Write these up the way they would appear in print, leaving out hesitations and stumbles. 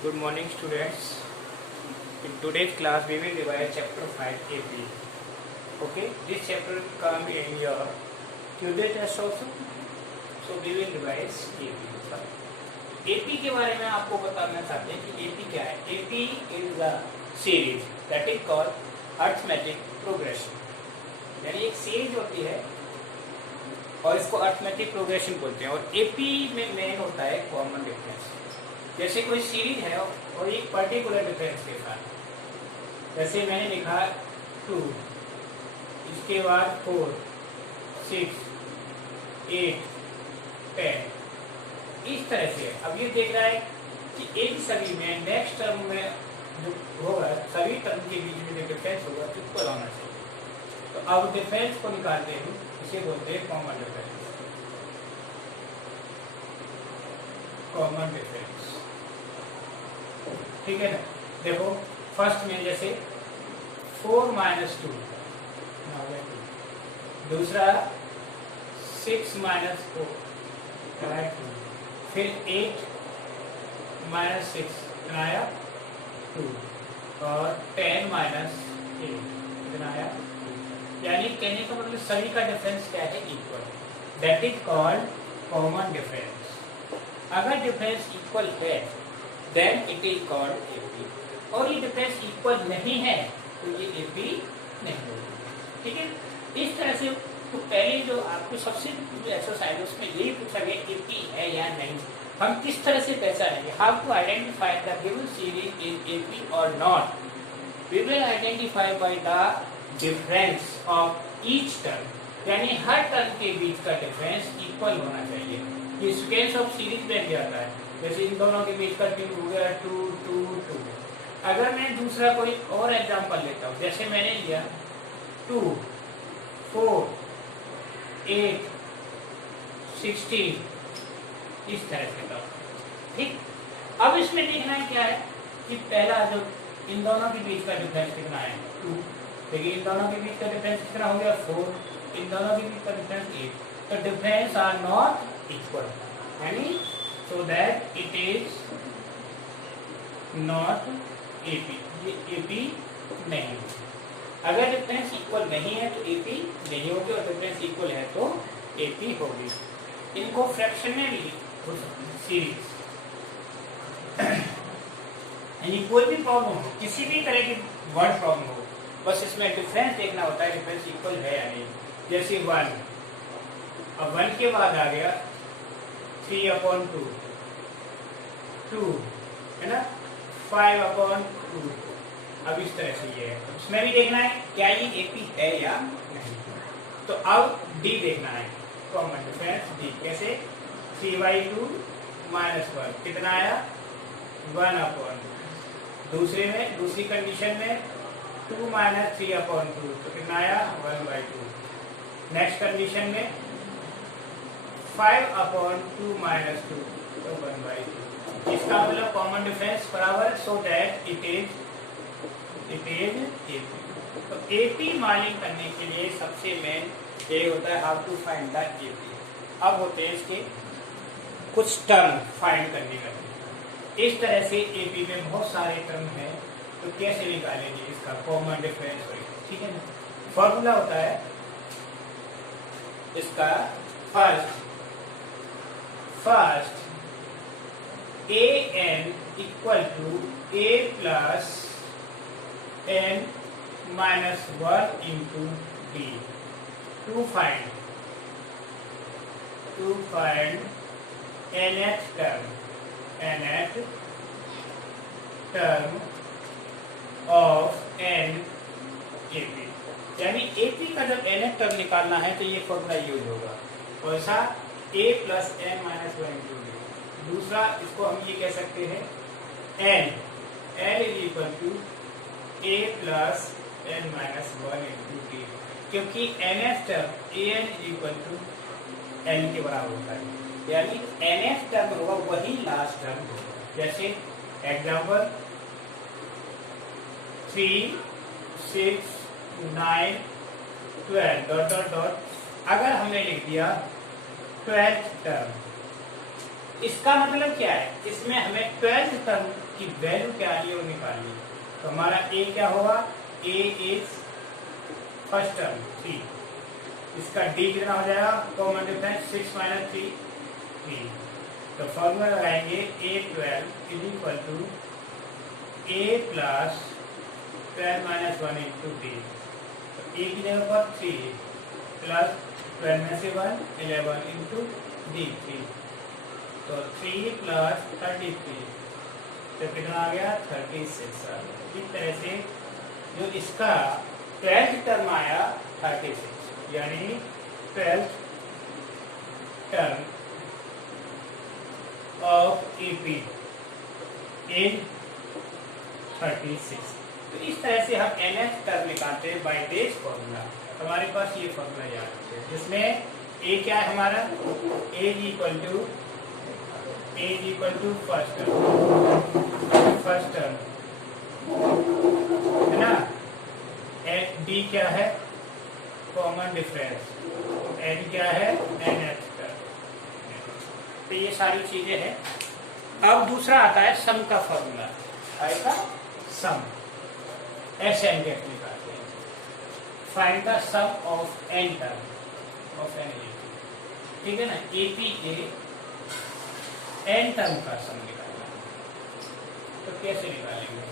Good morning, students. In today's class, we will revise chapter 5 AP. Okay, this chapter will come in your Tuesday test also. So we will revise AP. AP के बारे में आपको बताना चाहते हैं कि AP क्या है. AP is a series that is called arithmetic progression. यानी एक सीरीज होती है और इसको अर्थमेटिक प्रोग्रेशन बोलते हैं. और एपी में मेन होता है कॉमन डिफरेंस. जैसे कोई सीरीज है और एक पर्टिकुलर डिफरेंस के साथ, जैसे मैंने लिखा 2, इसके बाद 4, 6, 8, 10, इस तरह से. अब ये देख रहा है कि इन सभी में नेक्स्ट टर्म में जो होगा, सभी टर्म के बीच में जो डिफरेंस होगा इक्वल होना चाहिए. तो अब डिफरेंस को निकालते हैं, इसे बोलते हैं कॉमन डिफरेंस. कॉमन डिफरेंस, ठीक है ना. देखो फर्स्ट में जैसे 4 - 2, दूसरा 6 - 4, फिर 8 - 6 बनाया 2, और 10 - 8 बनाया 2. यानी कहने का मतलब सभी का डिफरेंस क्या है, equal. That is called common difference. अगर डिफरेंस इक्वल है then it is called AP. और ये डिफरेंस इक्वल नहीं है तो ये एपी नहीं होगी. ठीक है. इस तरह से तो पहले जो आपको सबसे जो एक्सरसाइज उसमें यही पूछा गया एपी है या नहीं. हम किस तरह से पहचानेंगे, how to identify the given series is AP और not. We will identify by the difference of each term. यानी हर टर्म के बीच का डिफरेंस इक्वल होना चाहिए. ये सीक्वेंस ऑफ सीरीज में भी आता है. जैसे इन दोनों के बीच का 2 हो गया 2, 2, 2. अगर मैं दूसरा कोई और एग्जांपल लेता हूँ, जैसे मैंने लिया 2, 4, 8, 16, इस तरह से था. ठीक. अब इसमें देखना है क्या है कि पहला जो इन दोनों के बीच का डिफरेंस कितना है 2. देखिए इन दोनों के बीच का डिफरेंस कितना हो गया 4. इन दोनों के बीच का डिफरेंस 8. तो डिफरेंस आर नॉट इक्वल. यानी so that it is not AP. ये AP नहीं. अगर डिफरेंस इक्वल नहीं है तो AP नहीं होगी, और डिफरेंस इक्वल है तो AP होगी. इनको फ्रैक्शन में भी सीरीज यानी कोई भी प्रॉब्लम हो, किसी भी तरह की वर्ड प्रॉब्लम हो, बस इसमें डिफरेंस देखना होता है, डिफरेंस इक्वल है या नहीं. जैसे 1, अब 1 के बाद आ गया 3/2, 2 है ना, 5/2. अब इस तरह से ये है. उसमें भी देखना है क्या ये एपी है या नहीं. तो अब डी देखना है, कॉमन डिफरेंस डी. कैसे 3/2 - 1 कितना आया 1/2. दूसरे में दूसरी कंडीशन में 2 - 3/2 तो कितना आया 1/2. नेक्स्ट कंडीशन में 5/2 - 2 तो 1/2. इसका मतलब कॉमन डिफरेंस बराबर, so that it is AP. तो एपी मालूम करने के लिए सबसे मेन ये होता है how to find the AP. अब होते हैं इसके कुछ टर्म फाइंड करने का. इस तरह से एपी में बहुत सारे टर्म हैं, तो कैसे निकालेंगे इसका कॉमन डिफरेंस. ठीक है ना. फॉर्मूला होता है इसका first an equal to a plus n minus 1 into d to find nth term of n AP. यानी AP का जब nth टर्म निकालना है तो ये फॉर्मूला यूज होगा. कौन सा, a plus n minus 1 into d. दूसरा इसको हम ये कह सकते हैं n is equal to a plus n minus 1 into d. क्योंकि nth term an is equal to n के बराबर होता है. यानी nth टर्म होगा वही लास्ट टर्म होगा. जैसे एग्जाम्पल 3, 6, 9, 12 डॉट डॉट डॉट. अगर हमने लिख दिया 12th टर्म इसका मतलब क्या है, इसमें हमें 12th टर्म की वैल्यू क्या आ रही है वो निकालनी है। तो हमारा ए क्या होगा, ए इज फर्स्ट टर्म 3, इसका डी कितना हो जाएगा, कॉमन डिफरेंस 6 माइनस 3। तो फॉर्मूला लगाएंगे A12 is equal to A plus 12 minus 1 into D. तो ए की जगह पर 3 प्लस 12 में से 1 11 इंटू डी 3। तो 3 प्लस 33 तो कितना आ गया 36 आ गया। इस तरह से जो इसका 12th टर्म आया 36, यानी 12th term of AP in 36। तो इस तरह से हम nth टर्म निकालते हैं बाय दिस फॉर्मूला। हमारे पास ये फॉर्मूला याद है जिसमें a क्या है हमारा, a is equal to first term है ना, d क्या है कॉमन डिफरेंस, n क्या है nth टर्म। तो ये सारी चीजें हैं। अब दूसरा आता है सम का फॉर्मूला, आएगा सम, एस एन के निकालते हैं। Find the sum of N term of N AP, ठीक है ना, एपी के एन टर्म का सम निकालना। तो कैसे निकालेंगे,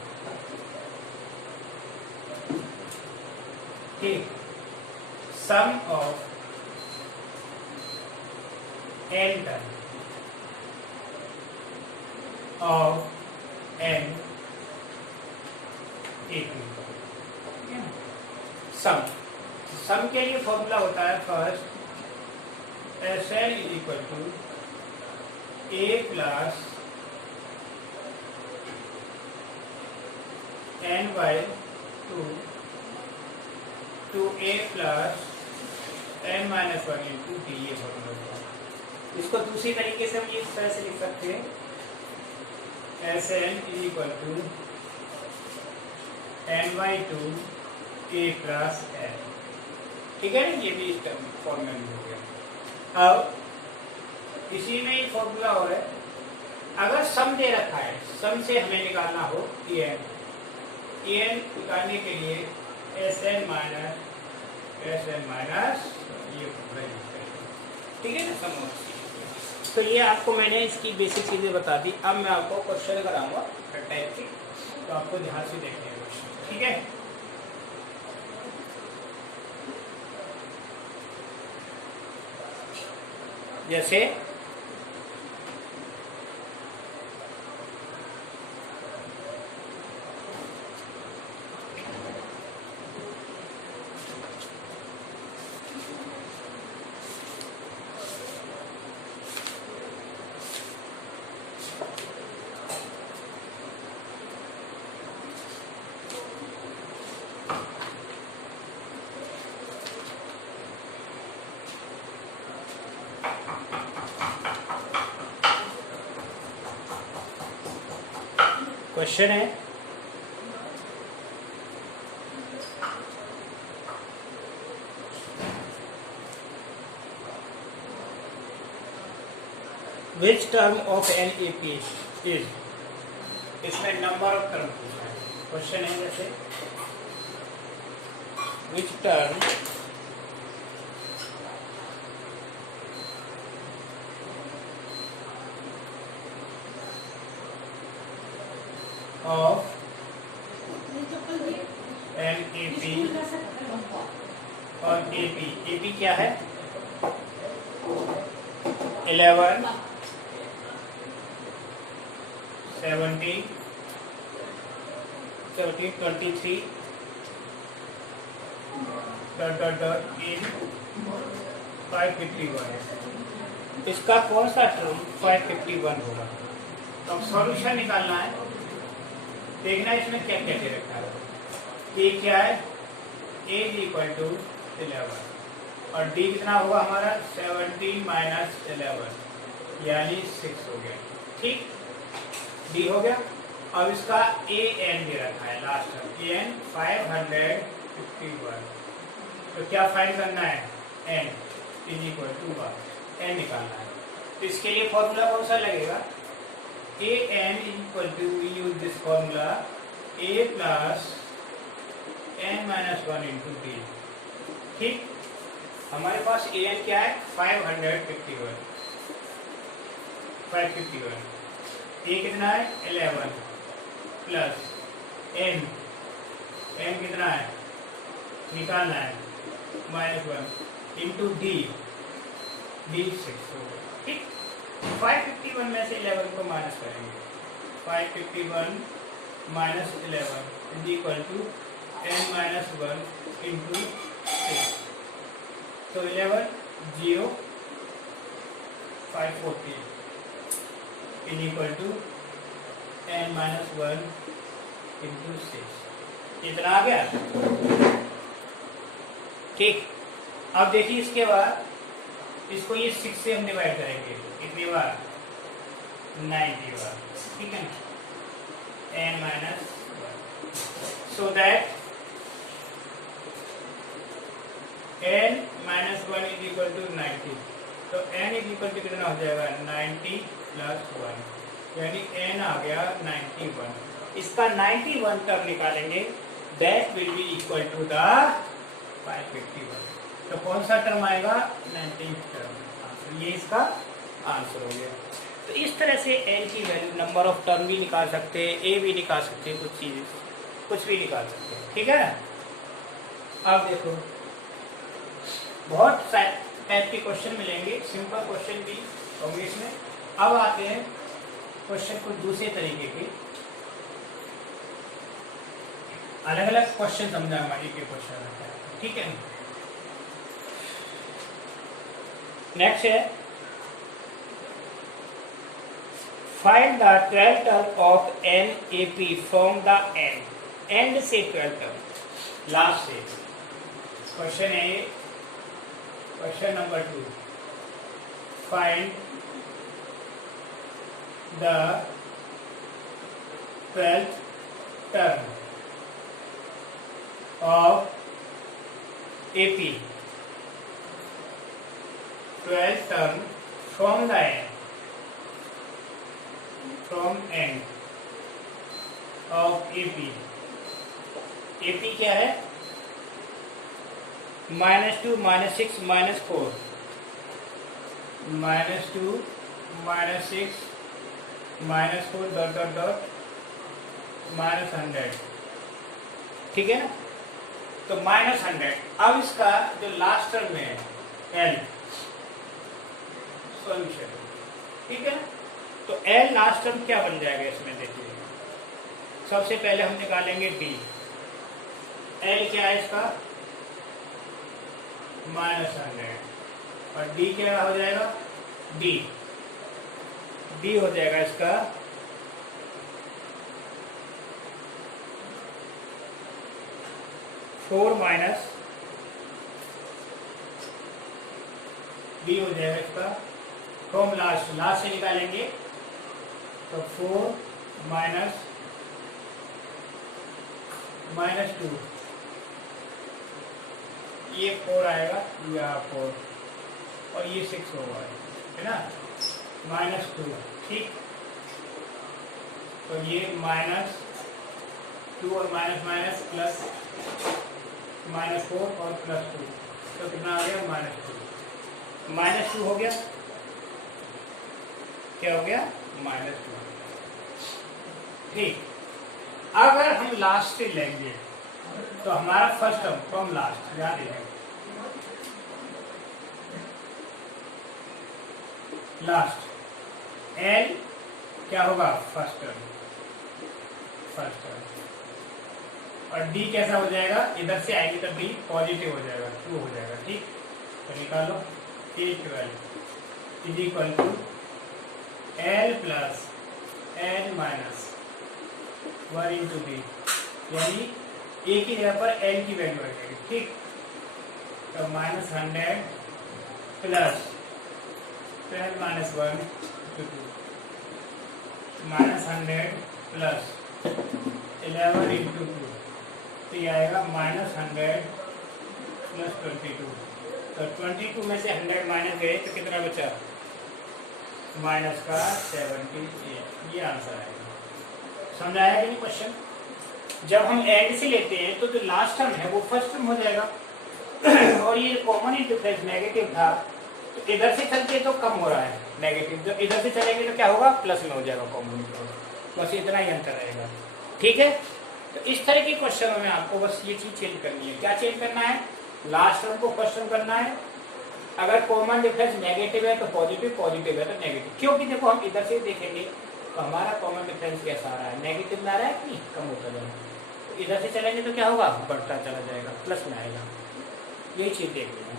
ठीक, sum of N term of N AP. Sum के लिए फॉर्मूला होता है first S N is equal to A plus N by 2 two A plus N minus 1 into D, ये फॉर्मूला होता है। इसको दूसरी तरीके से हम इस तरह से लिख सकते हैं, S N is equal to n by 2 a plus n, ठीक है ना, ये भी इस फॉर्मूला में हो गया। अब इसी में ही फॉर्मूला हो रहा है, अगर सम दे रखा है, सम से हमें निकालना हो एन, एन निकालने के लिए एस एन माइनस ये फॉर्मूला यूज करेंगे, ठीक है ना, सम। तो ये आपको मैंने इसकी बेसिक चीजें बता दी। अब मैं आपको क्वेश्चन कराऊंगा टाइप के, तो आपको ध्यान से देखने हैं क्वेश्चन, ठीक है। जैसे क्वेश्चन है, विच term of an AP is, इसमें नंबर ऑफ टर्म पूछा है। क्वेश्चन है जैसे which term of an AP और एपी, एपी क्या है 11 17 23 in 551। इसका कौन सा टर्म 551 होगा। तो अब सॉल्यूशन निकालना है, देखना इसमें क्या क्या दे रखा है। ए क्या है, ए इज इक्वल टू 11 और डी कितना होगा हमारा 17 माइनस 11 यानी 6 हो गया, ठीक, डी हो गया। अब इसका ए एन दे रखा है लास्ट ए एन 551। तो क्या फाइंड करना है, N is equal to N निकालना है। तो इसके लिए फॉर्मूला कौन सा लगेगा? A N equal to, we use this formula A plus N minus one into D. ठीक, हमारे पास ए एन क्या है? 551। 551 ए कितना है? 11 प्लस एन, एन कितना है निकालना है -1 इंटू डी, डी 6 होगा। ठीक, 551 में से 11 को माइनस करेंगे। 551 minus 11 is equal to n minus 1 into 6। तो 11 0 540 is equal to n minus 1 into 6। इतना आ गया। ठीक, अब देखिए इसके बाद इसको ये 6 से हम डिवाइड करेंगे कितनी बार? 90 बार। ठीक है ना, n minus 1, so that n minus 1 is equal to 90। तो n इज इक्वल टू कितना हो जाएगा? 90 प्लस 1, यानी n आ गया 91। इसका 91 टर्म निकालेंगे, that will be equal to the 551। तो कौन सा टर्म आएगा? 19 टर्म। ये इसका आंसर हो गया। तो इस तरह से n की वैल्यू, नंबर ऑफ टर्म भी निकाल सकते हैं, a भी निकाल सकते हैं, कुछ चीजें कुछ भी निकाल सकते हैं। ठीक है ना। अब देखो बहुत टाइप के क्वेश्चन मिलेंगे, सिंपल क्वेश्चन भी होंगे इसमें। अब आते हैं क्वेश्चन को दूसरे तरीके के, अलग अलग क्वेश्चन समझाऊंगा, एक क्वेश्चन रहता है। ठीक है, नेक्स्ट है find the 12th term of an A P from the end से 12th टर्म लास्ट से। क्वेश्चन है, question number 2, find the 12th term of AP, 12th term from the end, from end of AP। AP क्या है? -2 -6 -4, -2 -6 -4 dot dot dot -100। ठीक है ना। तो -100। अब इसका जो लास्ट टर्म में है L, सॉल्यूशन। ठीक है ना। तो L लास्ट टर्म क्या बन जाएगा इसमें? देखिए, सबसे पहले हम निकालेंगे D। L क्या है इसका? -100। और D क्या हो जाएगा? D हो जाएगा इसका 4 माइनस B हो जाएगा इसका फ्रॉम लास्ट से निकालेंगे तो 4 माइनस -2, ये 4 आएगा, या 4 और ये 6 होगा, है ना, -2। ठीक, तो ये -2 और माइनस प्लस -4 और +2, तो कितना आ गया? -2 हो गया। क्या हो गया? -2। ठीक, अगर हम लास्ट से लेंगे तो हमारा फर्स्ट टर्म फ्रॉम लास्ट याद है, लास्ट L क्या होगा? फर्स्ट टर्म, और D कैसा हो जाएगा? इधर से आएगी तो D पॉजिटिव हो जाएगा, 2 हो जाएगा। ठीक, तो निकालो A12 is equal to L plus N minus 1 into B, यानी A की जगह पर L की वैल्यू रखेंगे। ठीक, तो -100 plus 12 minus 1 into 2, -100 plus 11 into 2, तो ये आएगा -100 प्लस 22। तो 22 में से 100 माइनस गए तो कितना बचा? माइनस का 78, ये आंसर आएगा। समझ आया कि नहीं क्वेश्चन? जब हम एंड से लेते हैं तो जो लास्ट टर्म है वो फर्स्ट टर्म हो जाएगा और ये कॉमन डिफरेंस नेगेटिव था, तो इधर से चलते तो कम हो रहा है नेगेटिव, जब इधर से चलेंगे तो क्या होगा, प्लस में हो जाएगा कॉमन डिफरेंस। बस इतना ही अंतर रहेगा। ठीक है, तो इस तरह के क्वेश्चनों में आपको बस ये चीज चेंज करनी है। क्या चेंज करना है? लास्ट टर्म को फर्स्ट टर्म करना है। अगर कॉमन डिफरेंस नेगेटिव है तो पॉजिटिव, पॉजिटिव है तो नेगेटिव। क्योंकि देखो हम इधर से देखेंगे तो हमारा कॉमन डिफरेंस कैसा आ रहा है, नेगेटिव में आ रहा है कि कम होता जाएगा। तो इधर से चलेंगे तो क्या होगा, बढ़ता चला जाएगा, प्लस में आएगा। यही चीज देखनी है।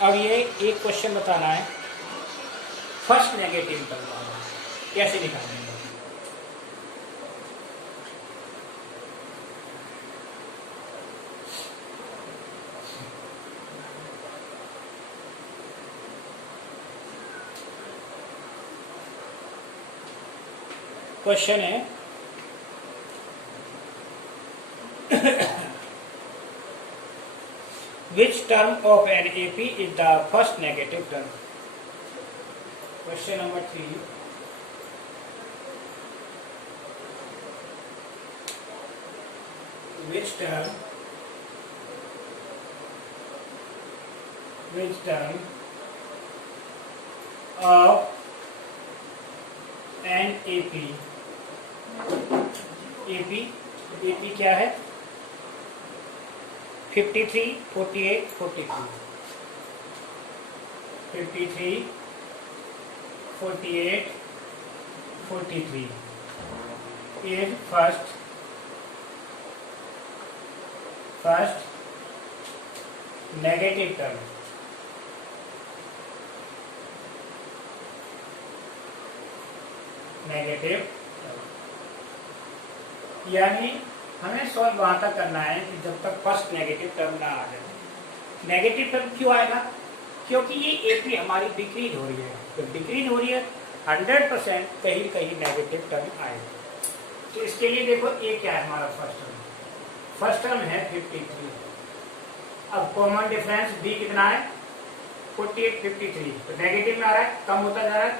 अब ये एक क्वेश्चन बताना है, फर्स्ट नेगेटिव टर्म कैसे निकालेंगे। क्वेश्चन है which term of an AP is the first negative term? Question number 3. Which term of an AP क्या है? 53, 48, 42. 53, 48, 43 is first negative term. Negative यानी हमें सॉल्व वहां तक करना है कि जब तक फर्स्ट नेगेटिव टर्म ना आ जाए। नेगेटिव टर्म क्यों आएगा? क्योंकि ये एपी हमारी डिक्रीज हो रही है, तो डिक्रीज हो रही है 100% कहीं कहीं नेगेटिव टर्म आएगा। तो इसके लिए देखो ए क्या है हमारा फर्स्ट टर्म है 53। अब कॉमन डिफरेंस बी कितना है 48, 53, तो नेगेटिव में आ रहा है, कम होता जा रहा है।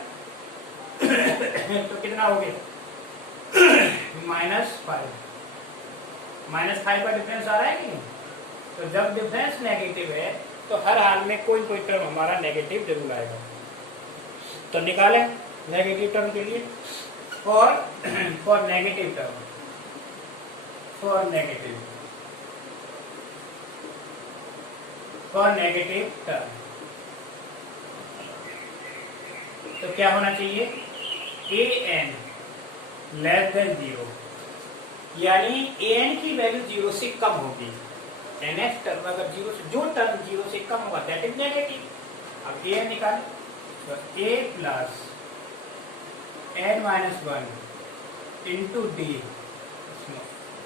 तो कितना हो गया -5 का डिफरेंस आ रहा है कि नहीं? तो जब डिफरेंस नेगेटिव है तो हर हाल में कोई टर्म हमारा नेगेटिव जरूर आएगा। तो निकालें नेगेटिव टर्म के लिए for negative term, for negative term तो क्या होना चाहिए, an लेस देन 0, यानी an की वैल्यू 0 से कम होगी। nth टर्म अगर 0 से, जो टर्म 0 से कम होगा दैट इज नेगेटिव। अब an निकालें तो a plus n-1 into d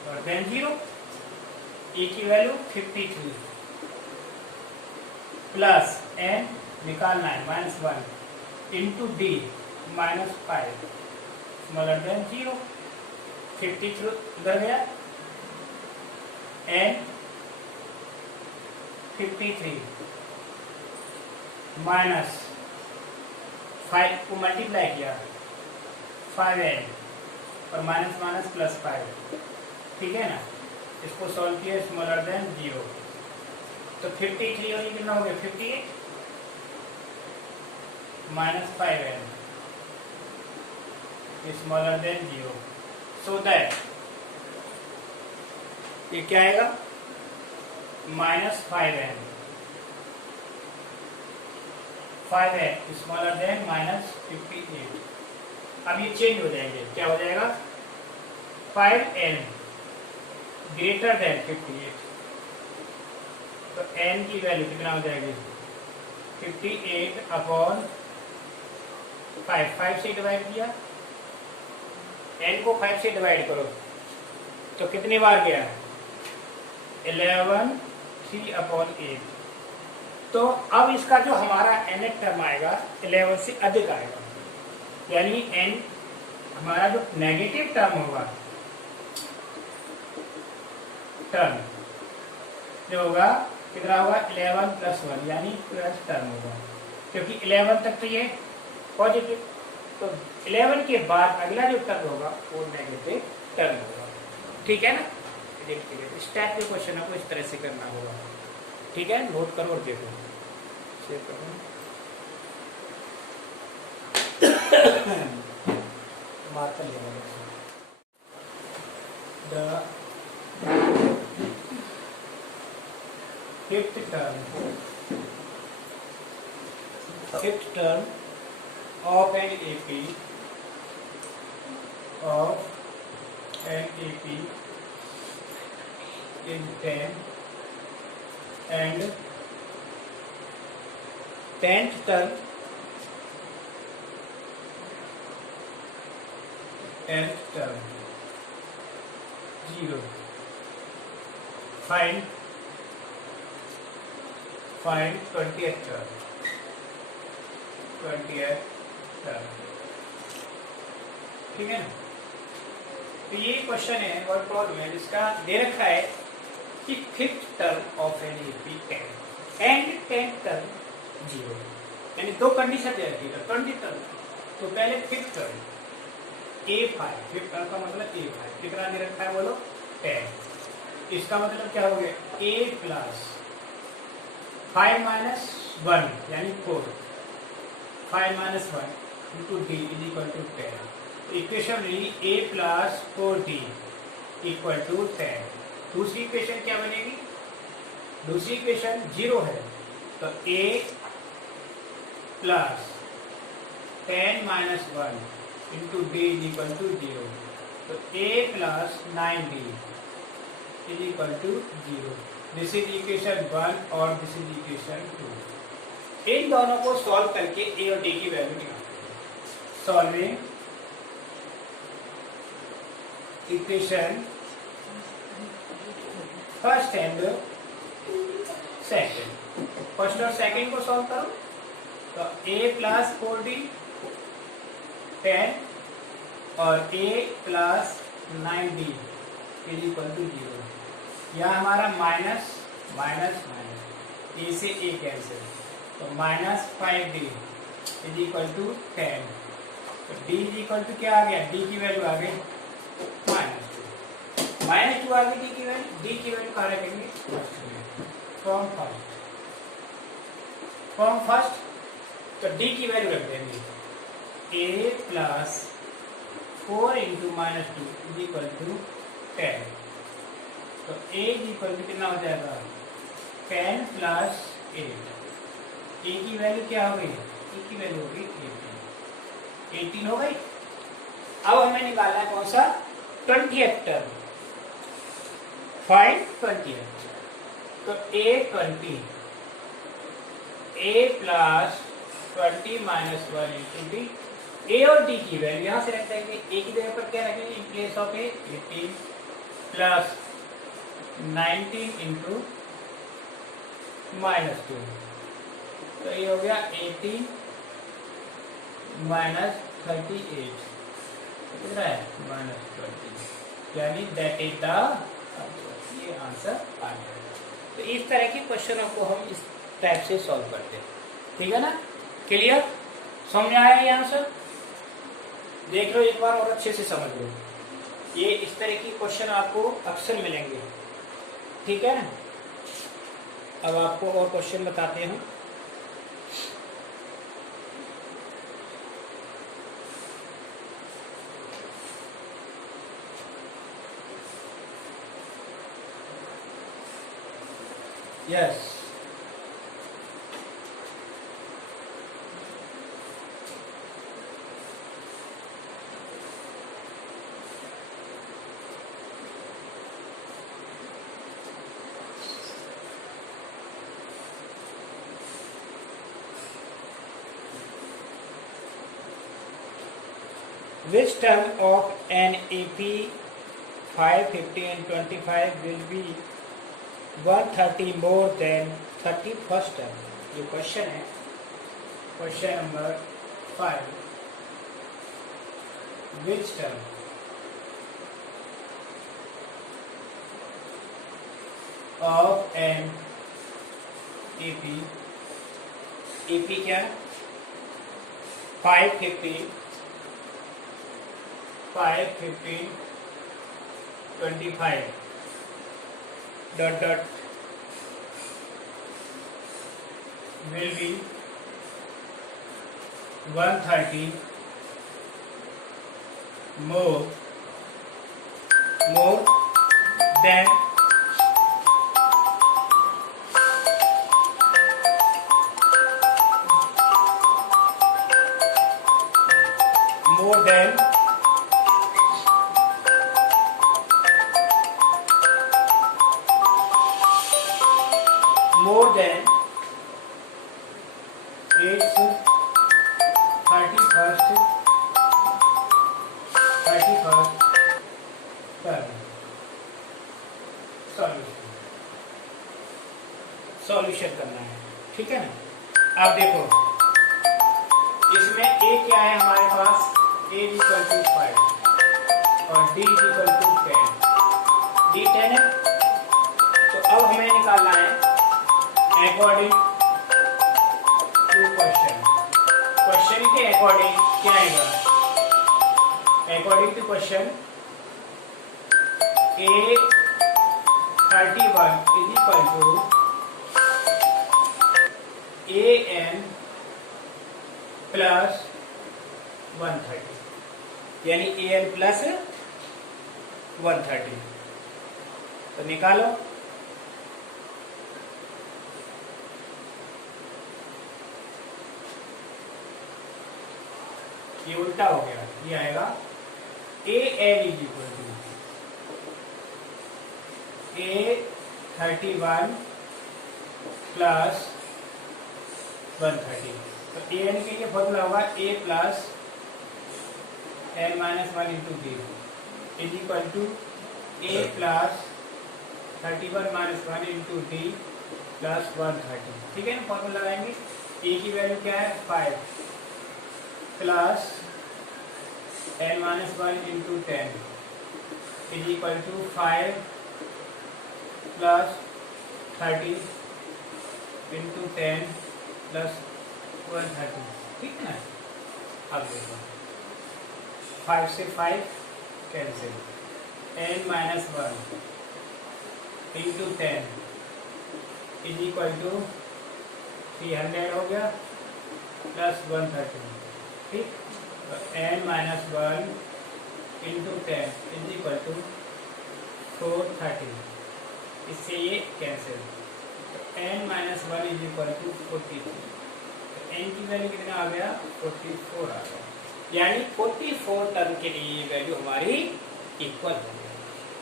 और देन 0, a की वैल्यू 53 प्लस n निकालना है -1 इंटू d -5 स्मॉलर देन 0, 53 उधर गया, n 53 माइनस 5 को मल्टीप्लाई किया 5n और माइनस प्लस 5, ठीक है ना। इसको सॉल्व किया स्मॉलर देन 0, तो 53 और ये कितना हो गया 58 -5n smaller than 0, so that ये क्या आएगा -5n स्मॉलर देन -58। अब ये चेंज हो जाएंगे, क्या हो जाएगा 5n ग्रेटर देन 58, तो n की वैल्यू कितना हो जाएगी 58/5, 5 से डिवाइड किया, n को 5 से डिवाइड करो तो कितनी बार गया 11 3/8। तो अब इसका जो हमारा nth टर्म आएगा 11 से अधिक आएगा, यानी n हमारा जो नेगेटिव टर्म होगा, टर्म जो होगा कितना होगा 11 + 1 यानी 12 टर्म होगा, क्योंकि 11 तक तो ये पॉजिटिव, तो 11 के बाद अगला जो टर्म होगा वो नेगेटिव टर्म होगा। ठीक है ना, देखिए इस टाइप के क्वेश्चन आपको इस तरह से करना होगा। ठीक है, नोट करो और देखो, शेयर करो। मार्कर लेना the fifth term of an AP is 10 and 10th term and term 0. Find 20th term. 20th term. ठीक है ना, तो ये क्वेश्चन है और प्रॉब्लम है जिसका दे रखा है कि 5th term of an AP 10 and 10th term 0, यानी दो कंडीशन दे रखी है 20 टर्म। तो पहले 5th term A5, 5th term का मतलब A5 कितना दे रखा है बोलो 10। इसका मतलब क्या हो गया A + 5 - 1 यानी 4, 5 - 1 into D = 10। इक्वेशन ली A + 4D = 10। दूसरी इक्वेशन क्या बनेगी, दूसरी इक्वेशन 0 है, तो A + 10 - 1 into D = 0, तो A + 9D = 0। This is equation 1 और दिस इज इक्वेशन 2। इन दोनों को सॉल्व करके A और D की वैल्यू निकालते। Solving equation first and second, first और सेकंड को सॉल्व करो, तो A + 4D 10 और A + 9D = 0। यह हमारा माइनस माइनस माइनस ए से ए कैंसिल, तो -5D = 10, तो D = क्या आ गया, D की वैल्यू आ गई -2 आ गई, D की वैल्यू, D की वैल्यू कहाँ रखेंगे फ्रॉम फर्स्ट, तो D की वैल्यू रख देंगे A + 4 × -2 = 10, तो A कितना हो जाएगा 10 + 8। A की वैल्यू क्या हो गई, A की वैल्यू हो गई 18 हो गई। अब हमें निकालना है कौन सा 20th टर्म, फाइंड 20th, तो A20 A + 20 - 1 into D। A और D की वैल्यू यहाँ से रख देंगे, A की जगह पर क्या रखेंगे in place of A 18 + 19 into -2, तो ये हो गया 18 - 38 कितना है -20, यानी दैट इज द ये आंसर आ जाएगा। तो इस तरह के क्वेश्चनों को हम इस टाइप से सॉल्व करते हैं। ठीक है ना, क्लियर, समझ में आया ये आंसर, देख लो एक बार और अच्छे से समझ लो। ये इस तरह की क्वेश्चन आपको अक्सर मिलेंगे। ठीक है ना, अब आपको और क्वेश्चन बताते हैं। Yes, which term of an AP 5, 50 and 25 will be 130 more than 31st term? ये क्वेश्चन है, question number 5। which term of an AP, AP क्या 550 25 dot dot will be 130 more than more than its 31st term. Solution करना है, ठीक है ना। अब देखो इसमें a क्या है हमारे पास, a इक्वल टू 5 और d इक्वल टू 10, d 10 है। तो अब हमें निकालना है अकॉर्डिंग टू क्वेश्चन के अकॉर्डिंग क्या आएगा, according to question A31 is equal to AN plus 130, यानी AN प्लस 130। तो निकालो, ये उल्टा हो गया, ये आएगा AN is equal to A31 plus 130। तो AN के लिए फॉर्मूला होगा A plus N minus 1 into D is equal to A plus 31 minus 1 into D plus 130, ठीक है ना। फॉर्मूला लगाएंगे, A की वैल्यू क्या है 5 plus N minus 1 into 10 is equal to 5 plus 30 into 10 plus 130, ठीक है ना। अब देखो 5 से 5 cancel, N minus 1 into 10 is equal to 300 हो गया प्लस 130, ठीक। तो N minus 1 into 10 is equal to 430, इससे ये कैंसिल। तो N minus 1 is equal to 43, तो N की वैल्यू कितना आ गया 44 आ गया, यानी 44 टर्म के लिए ये वैल्यू हमारी इक्वल हो गई।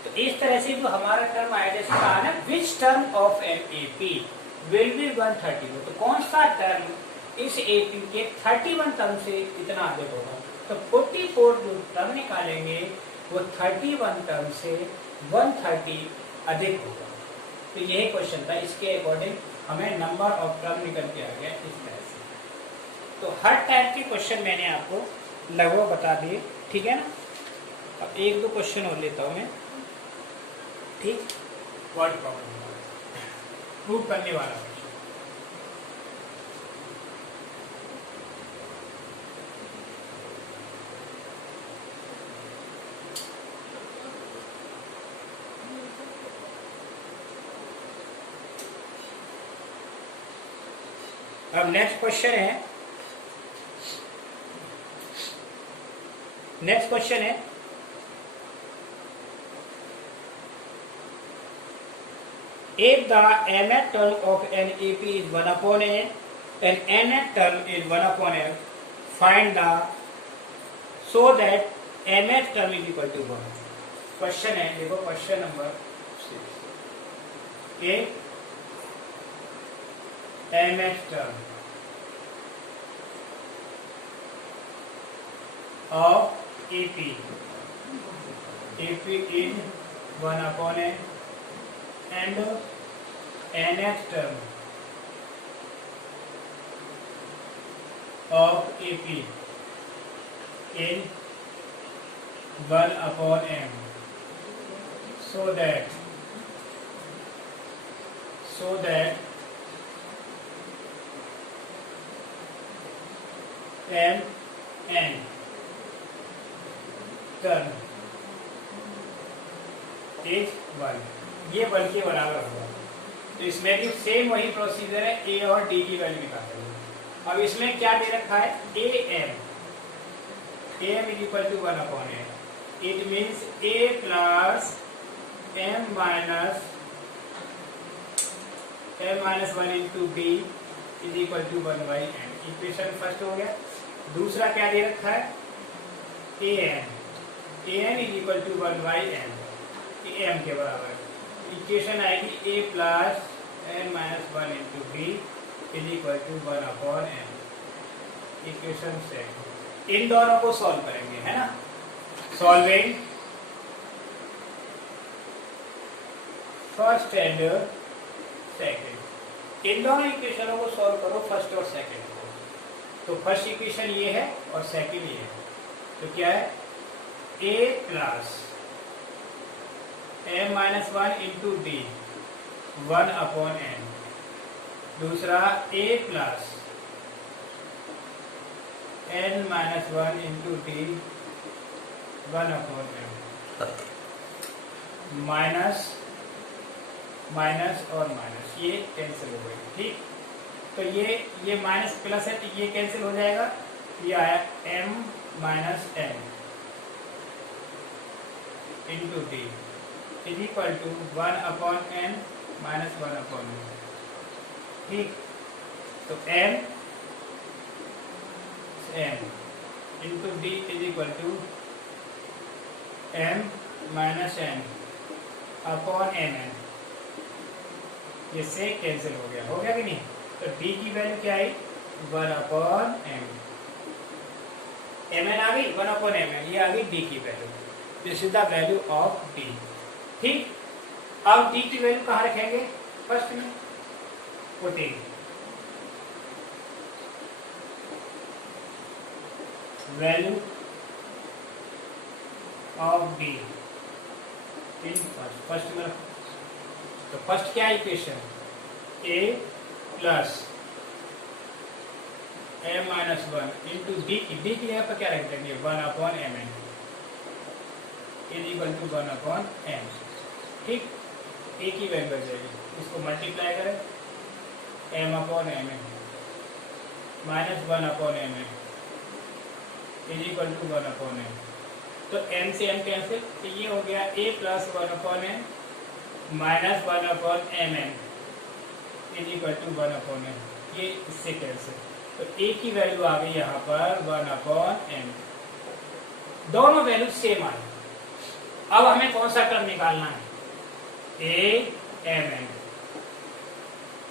तो इस तरह से जो हमारा टर्म आया, जैसे कहा ना which term of an AP will be 130, तो कौन सा टर्म इस AP के 31 टर्म से इतना अधिक होगा। तो 44 जो टर्म निकालेंगे वो 31 टर्म से 130 अधिक होगा। तो यही क्वेश्चन था, इसके अकॉर्डिंग हमें नंबर ऑफ टर्म निकल के आ गया इस तरह से। तो हर टाइप के क्वेश्चन मैंने आपको लगभग बता दिए, ठीक है ना। अब एक दो क्वेश्चन और लेता हूँ मैं, ठीक। वर्ड प्रॉब्लम प्रूव करने वाला क्वेश्चन। अब नेक्स्ट क्वेश्चन है, if the mth term of an AP is 1 upon n and nth term is 1 upon f, find the so that mth term is equal to 1। Question है, देखो question number 6, a mth term of AP is 1 upon n and nth term of AP is 1/m, so that mn term is 1, ये 1 के बराबर होगा। तो इसमें भी same वही प्रोसीजर है, a और d की वैल्यू निकालते हैं। अब इसमें क्या दे रखा है, am is equal to 1/n, it means a plus m minus 1 into d is equal to 1/n। Equation first हो गया। दूसरा क्या दे रखा है, an is equal to 1/m, m के बराबर। इक्वेशन आएगी a plus n minus 1 into d is equal to 1/n। Equation second, इन दोनों को सॉल्व करेंगे, है ना। सॉल्विंग फर्स्ट एंड सेकंड, इन दोनों इक्वेशनों को सॉल्व करो, फर्स्ट और सेकंड को। तो फर्स्ट इक्वेशन ये है और सेकंड ये है। तो क्या है, a plus m minus 1 into d 1/n। दूसरा a plus n minus 1 into d 1/m। Minus minus और माइनस ये कैंसिल हो गए, ठीक। तो ये माइनस प्लस है तो ये कैंसिल हो जाएगा। ये आया m minus n into d is equal to 1/n minus 1/n, ठीक। तो m into d is equal to m minus n upon mn। ये से कैंसिल हो गया कि नहीं। तो d की वैल्यू क्या आई, 1/m। mn आ गई, 1/mn, ये आ गई d की value. This is the value of d, ठीक। अब d की वैल्यू कहाँ रखेंगे, फर्स्ट में putting value of d in first में। तो फर्स्ट क्या equation, a plus m minus 1 into d की जगह पर क्या रख देंगे, 1/mn is equal to 1/m, ठीक। a की वैल्यू आ जाएगी, इसको मल्टीप्लाई करें m/mn minus 1/mn is equal to 1/m। तो m से m कैंसिल, तो ये हो गया a plus 1/n minus 1/mn is equal to 1/m, ये इससे कैंसिल। तो a की वैल्यू आ गई यहाँ पर 1/m। दोनों वैल्यू सेम आई। अब हमें कौन सा टर्म निकालना है, mn।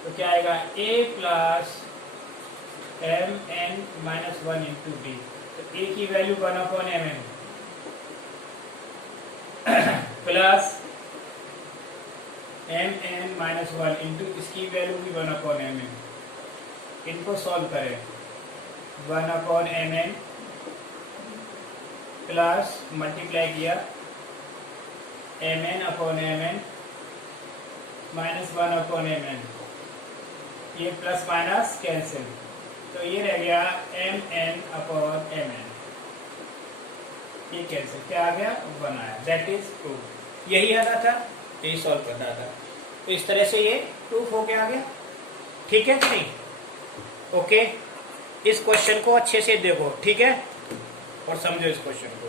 तो क्या आएगा, a plus mn minus 1 into d। तो a की value 1/mn plus mn minus 1 into इसकी वैल्यू भी 1/mn। इनको सॉल्व करें, 1/mn प्लस मल्टीप्लाई किया mn/mn माइनस 1/mn, ये प्लस माइनस कैंसिल। तो ये रह गया mn/mn, ये कैंसिल, क्या आ गया, 1 आया। That is proof. यही आना था, यही सॉल्व करना था। तो इस तरह से ये प्रूफ हो गया, आ गया, ठीक है कि नहीं। ओके, इस क्वेश्चन को अच्छे से देखो, ठीक है, और समझो इस क्वेश्चन को।